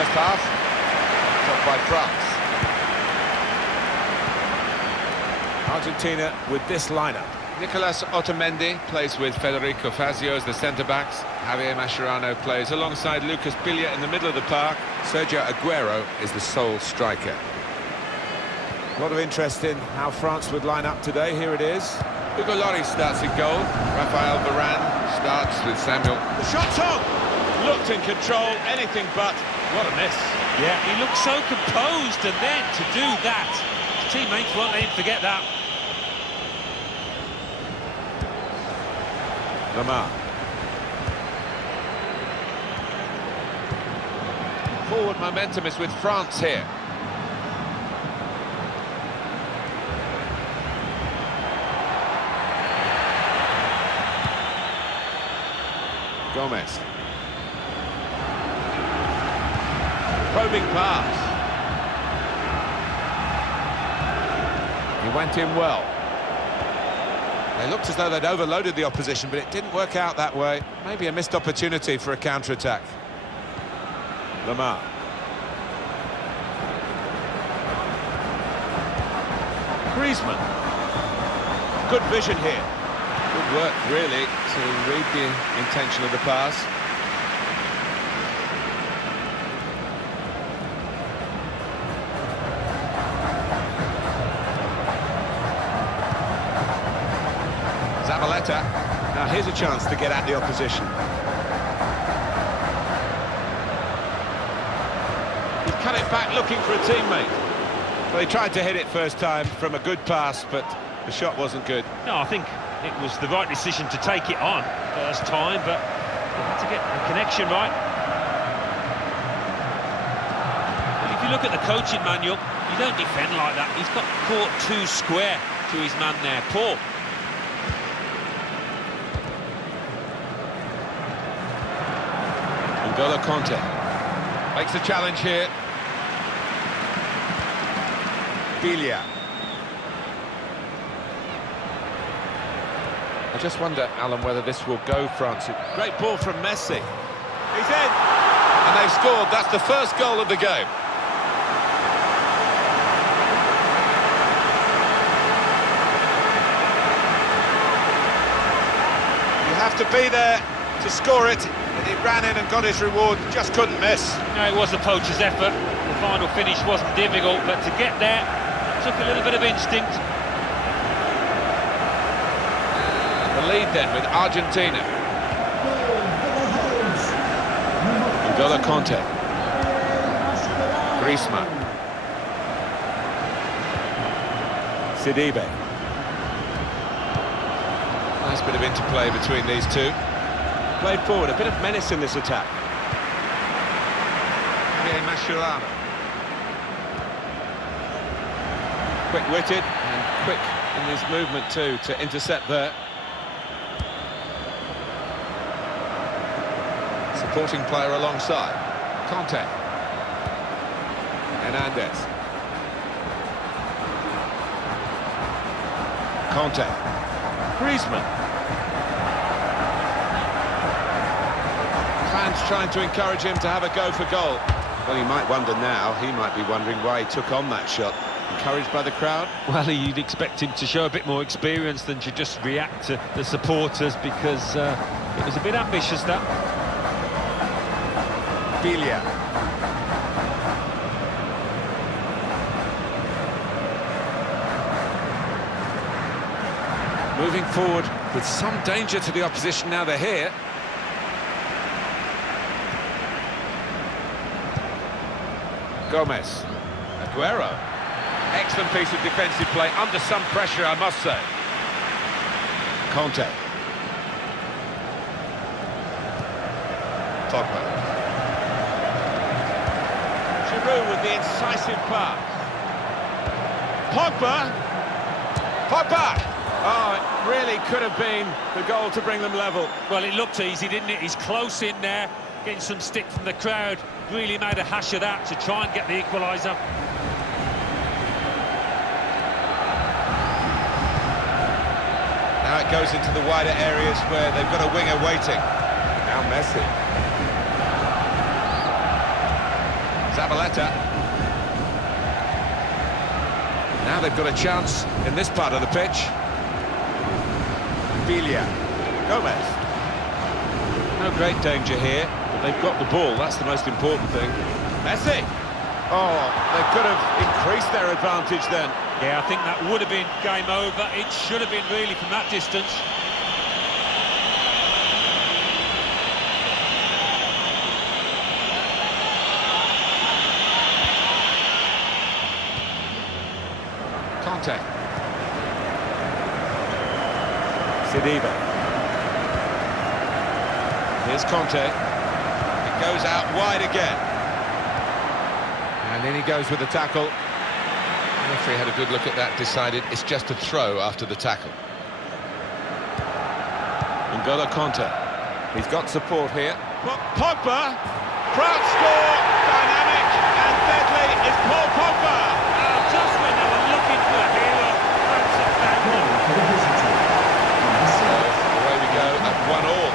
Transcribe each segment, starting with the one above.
First half, top by France. Argentina with this lineup. Nicolas Otamendi plays with Federico Fazio as the centre-backs. Javier Mascherano plays alongside Lucas Biglia in the middle of the park. Sergio Aguero is the sole striker. A lot of interest in how France would line up today. Here it is. Hugo Lloris starts in goal. Rafael Varane starts with Samuel. The shot's on! Looked in control, anything but. What a miss. Yeah, he looked so composed, and then to do that, his teammates won't let him forget that. Lamar. Forward momentum is with France here. Gomez. Probing pass. He went in well. They looked as though they'd overloaded the opposition, but it didn't work out that way. Maybe a missed opportunity for a counter-attack. Lamar. Griezmann. Good vision here. Good work, really, to read the intention of the pass. Zabaleta. Now here's a chance to get at the opposition. He's cut it back looking for a teammate. Well, he tried to hit it first time from a good pass, but the shot wasn't good. No, I think it was the right decision to take it on first time, but you had to get the connection right. Well, if you look at the coaching manual, you don't defend like that. He's got caught too square to his man there. Poor. N'Golo Conte makes the challenge here. Biglia. I just wonder, Alan, whether this will go France. Great ball from Messi. He's in! And they've scored. That's the first goal of the game. You have to be there to score it. And he ran in and got his reward, just couldn't miss. No, it was the poacher's effort. The final finish wasn't difficult, but to get there, it took a little bit of instinct. The lead then with Argentina. N'Golo Conte. Griezmann. Sidibe. Nice bit of interplay between these two. Played forward, a bit of menace in this attack. Javier Mascherano. Quick-witted and quick in his movement too to intercept there. Supporting player alongside. Conte. Hernandez. Conte. Griezmann. Fans trying to encourage him to have a go for goal. Well, you might wonder now, he might be wondering why he took on that shot. Encouraged by the crowd? Well, you'd expect him to show a bit more experience than to just react to the supporters, because it was a bit ambitious, that. Biglia. Moving forward with some danger to the opposition now they're here. Gomez. Aguero. Excellent piece of defensive play, under some pressure, I must say. Conte. Pogba. Giroud with the incisive pass. Pogba. Pogba! Oh, it really could have been the goal to bring them level. Well, it looked easy, didn't it? He's close in there, getting some stick from the crowd. Really made a hash of that to try and get the equaliser. Now it goes into the wider areas where they've got a winger waiting. Now Messi. Zabaleta. Now they've got a chance in this part of the pitch. Villa. Gomez. No great danger here, but they've got the ball. That's the most important thing. Messi. Oh, they could have increased their advantage then. Yeah, I think that would have been game over. It should have been really from that distance. Conte. Sidibe. Here's Conte. It goes out wide again. And in he goes with the tackle. The referee had a good look at that, decided it's just a throw after the tackle. N'Golo Conte. He's got support here. Pogba. Proud score. Dynamic and deadly is Paul Pogba. Just when they were looking for a hero, that's a bad one. So away we go at 1-all.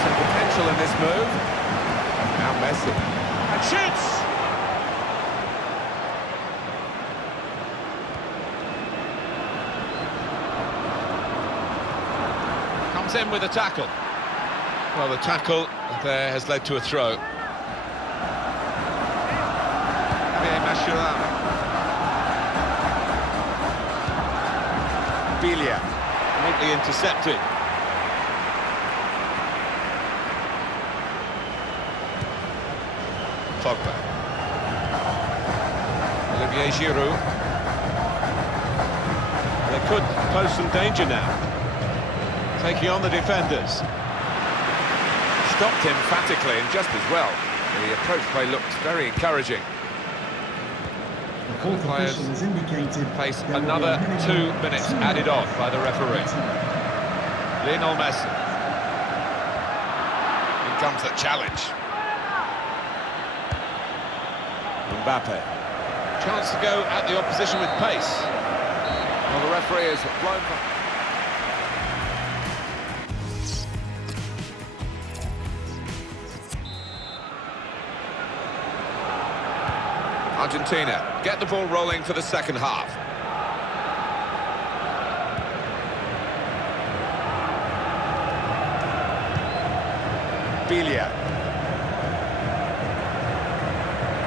Some potential in this move. Now Messi. And shoots! Comes in with a tackle. Well, the tackle there has led to a throw. Mascherano. Villa. Neatly intercepted. Pogba. Olivier Giroud. They could pose some danger now. Taking on the defenders. Stopped emphatically and just as well. The approach play looked very encouraging. The players face another 2 minutes added on by the referee. Lionel Messi. Here comes the challenge. Mbappe. Chance to go at the opposition with pace. Well, the referee has blown for... Argentina get the ball rolling for the second half. Villa.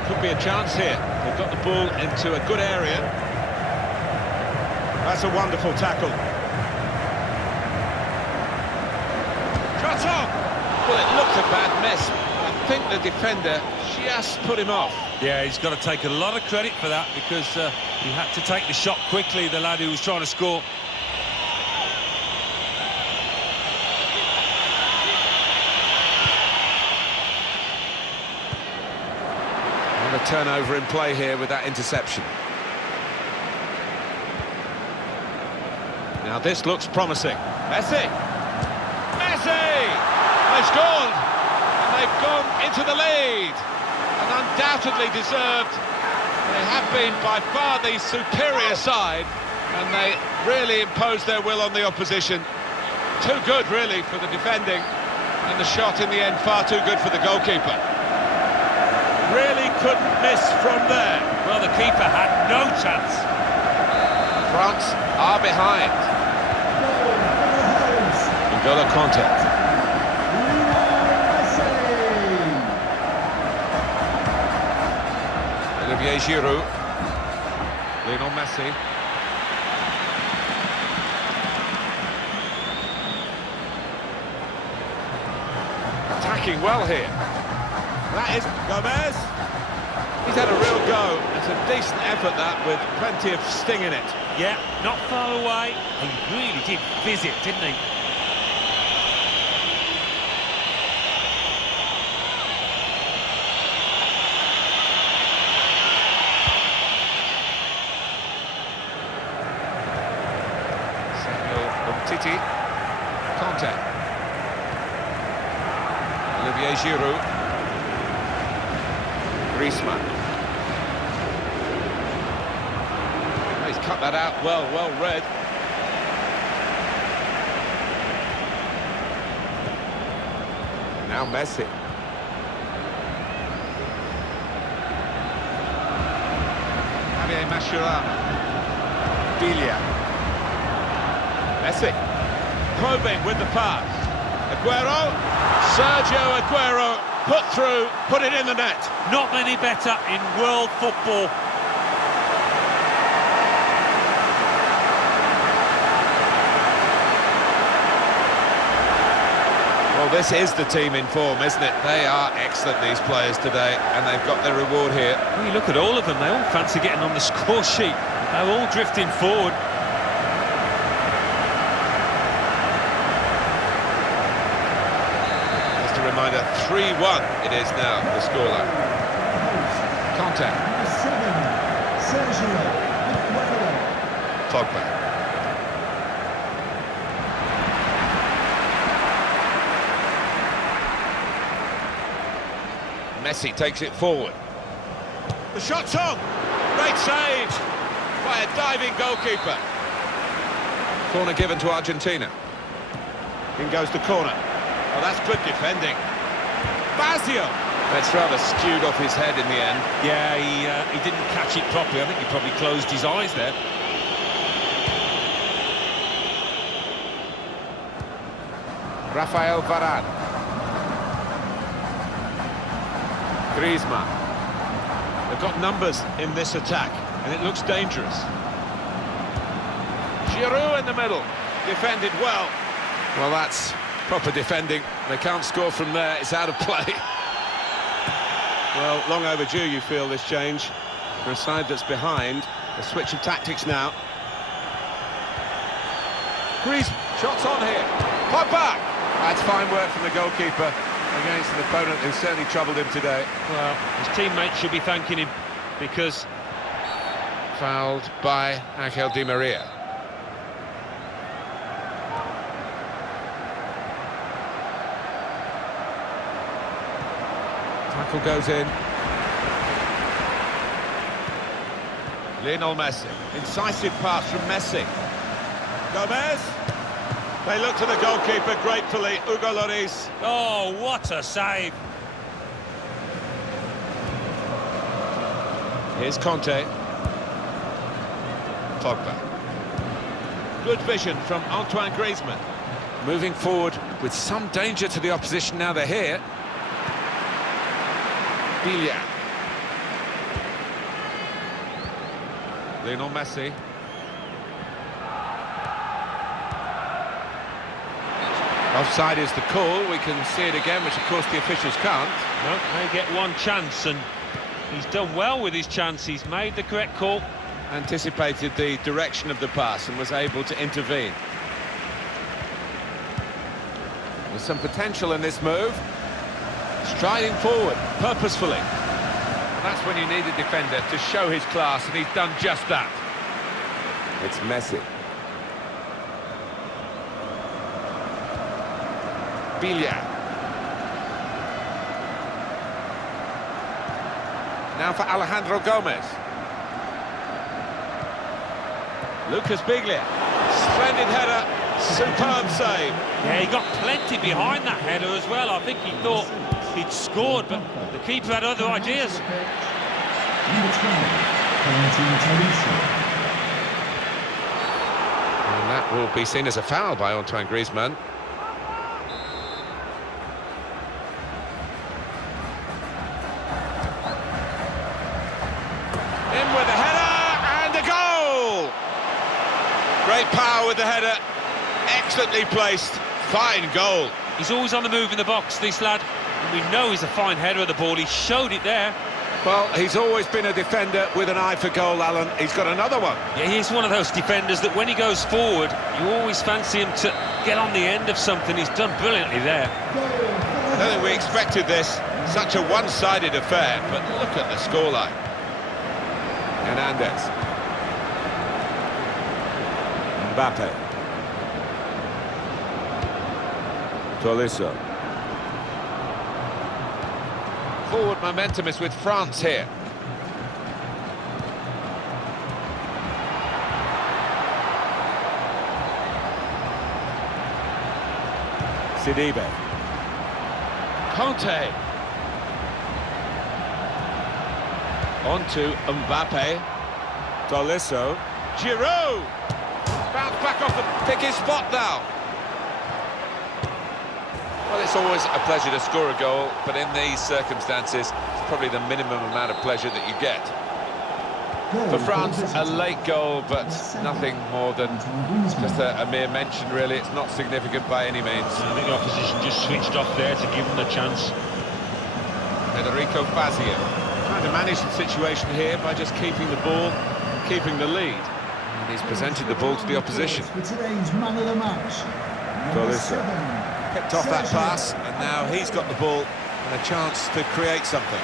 Could be a chance here. They've got the ball into a good area. That's a wonderful tackle. Shot on! Well, it looked a bad miss. I think the defender just put him off. Yeah, he's got to take a lot of credit for that because he had to take the shot quickly, the lad who was trying to score. And a turnover in play here with that interception. Now this looks promising. Messi! Messi! They've scored! And they've gone into the lead. And undoubtedly deserved. They have been by far the superior side, and they really imposed their will on the opposition. Too good, really, for the defending, and the shot in the end far too good for the goalkeeper. Really couldn't miss from there. Well, the keeper had no chance. France are behind. N'Golo Conte. Olivier Giroud. Lionel Messi. Attacking well here. That is Gomez. He's had a real go. It's a decent effort, that, with plenty of sting in it. Yeah, not far away. He really did visit, didn't he? Titi. Conte. Olivier Giroud. Griezmann. He's cut that out well read. Now Messi. Javier Mascherano. Biglia. Messi. Probing with the pass. Aguero. Sergio Aguero put through, put it in the net. Not many better in world football. Well, this is the team in form, isn't it? They are excellent, these players today, and they've got their reward here. When you look at all of them, they all fancy getting on the score sheet. They're all drifting forward. Just a reminder, 3-1 it is now, the scoreline. Contact. Pogba. Messi takes it forward. The shot's on. Great save by a diving goalkeeper. Corner given to Argentina. In goes the corner. Oh, that's good defending. Fazio. That's rather skewed off his head in the end. Yeah, he didn't catch it properly. I think he probably closed his eyes there. Rafael Varane. Griezmann. They've got numbers in this attack, and it looks dangerous. Giroud in the middle. Defended well. Well, that's proper defending. They can't score from there. It's out of play. Well, long overdue, you feel, this change. For a side that's behind, a switch of tactics now. Griezmann, shots on here. Pogba! That's fine work from the goalkeeper against an opponent who certainly troubled him today. Well, his teammates should be thanking him because... Fouled by Angel Di Maria. Tackle goes in. Lionel Messi. Incisive pass from Messi. Gomez. They look to the goalkeeper gratefully. Hugo Lloris. Oh, what a save! Here's Conte. Pogba. Good vision from Antoine Griezmann. Moving forward with some danger to the opposition now they're here. Biglia. Lionel Messi. Offside is the call. We can see it again, which of course the officials can't. No, they get one chance, and he's done well with his chance. He's made the correct call. Anticipated the direction of the pass and was able to intervene. There's some potential in this move. Striding forward, purposefully. That's when you need a defender to show his class, and he's done just that. It's Messi. Biglia. Now for Alejandro Gomez. Lucas Biglia. Splendid header, superb save. Yeah, he got plenty behind that header as well. I think he thought he'd scored, but the keeper had other ideas. And that will be seen as a foul by Antoine Griezmann. In with the header, and a goal! Great power with the header, excellently placed, fine goal. He's always on the move in the box, this lad. And we know he's a fine header of the ball. He showed it there. Well, he's always been a defender with an eye for goal, Alan. He's got another one. Yeah, he's one of those defenders that when he goes forward, you always fancy him to get on the end of something. He's done brilliantly there. I don't think we expected this, such a one-sided affair, but look at the scoreline. Hernandez. Mbappe. Tolisso. Forward momentum is with France here. Sidibe. Conte. On to Mbappe. Tolisso. Giroud. Bounce back off the picking spot now. Well, it's always a pleasure to score a goal, but in these circumstances, it's probably the minimum amount of pleasure that you get. For France, a late goal, but nothing more than just a mere mention, really. It's not significant by any means. I think the opposition just switched off there to give them a chance. Federico Fazio. Trying to manage the situation here by just keeping the ball, keeping the lead. And he's presented the ball to the opposition. For today's man of the match, Tolisso. Picked off that pass, and now he's got the ball and a chance to create something.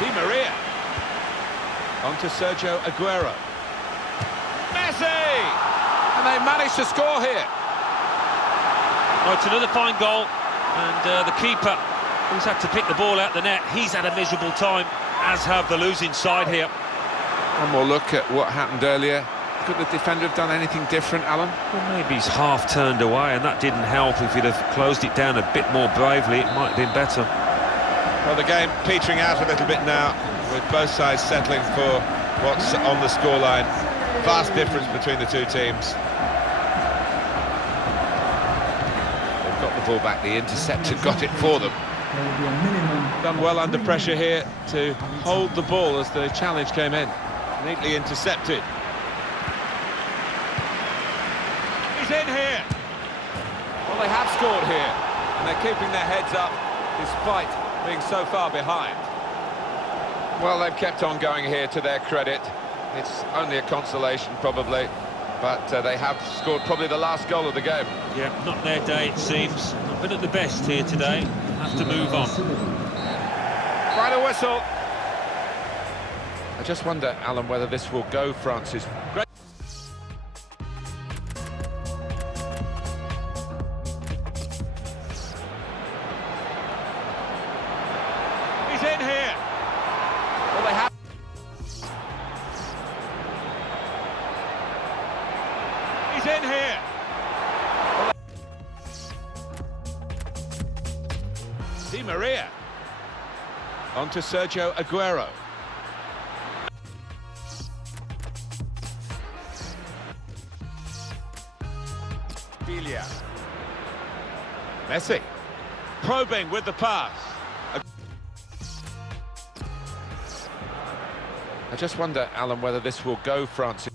Di Maria. On to Sergio Aguero. Messi! And they managed to score here. Oh, it's another fine goal, and the keeper, who's had to pick the ball out the net, he's had a miserable time, as have the losing side here. One more look at what happened earlier. Could the defender have done anything different, Alan? Well, maybe he's half turned away, and that didn't help. If he'd have closed it down a bit more bravely, it might have been better. Well, the game petering out a little bit now, with both sides settling for what's on the scoreline. Vast difference between the two teams. They've got the ball back. The interceptor got it for them. there will be a minimum. Done well under pressure here to hold the ball as the challenge came in. Neatly intercepted. He's in here. Well, they have scored here, and they're keeping their heads up despite being so far behind. Well, they've kept on going here, to their credit. It's only a consolation, probably, but they have scored probably the last goal of the game. Yeah, not their day, it seems. Not been at the best here today. Have to move on. Final whistle. I just wonder, Alan, whether this will go France's great. He's in here. Well, they have. He's in here. Di Maria. On to Sergio Aguero. Messi. Probing with the pass. I just wonder, Alan, whether this will go France.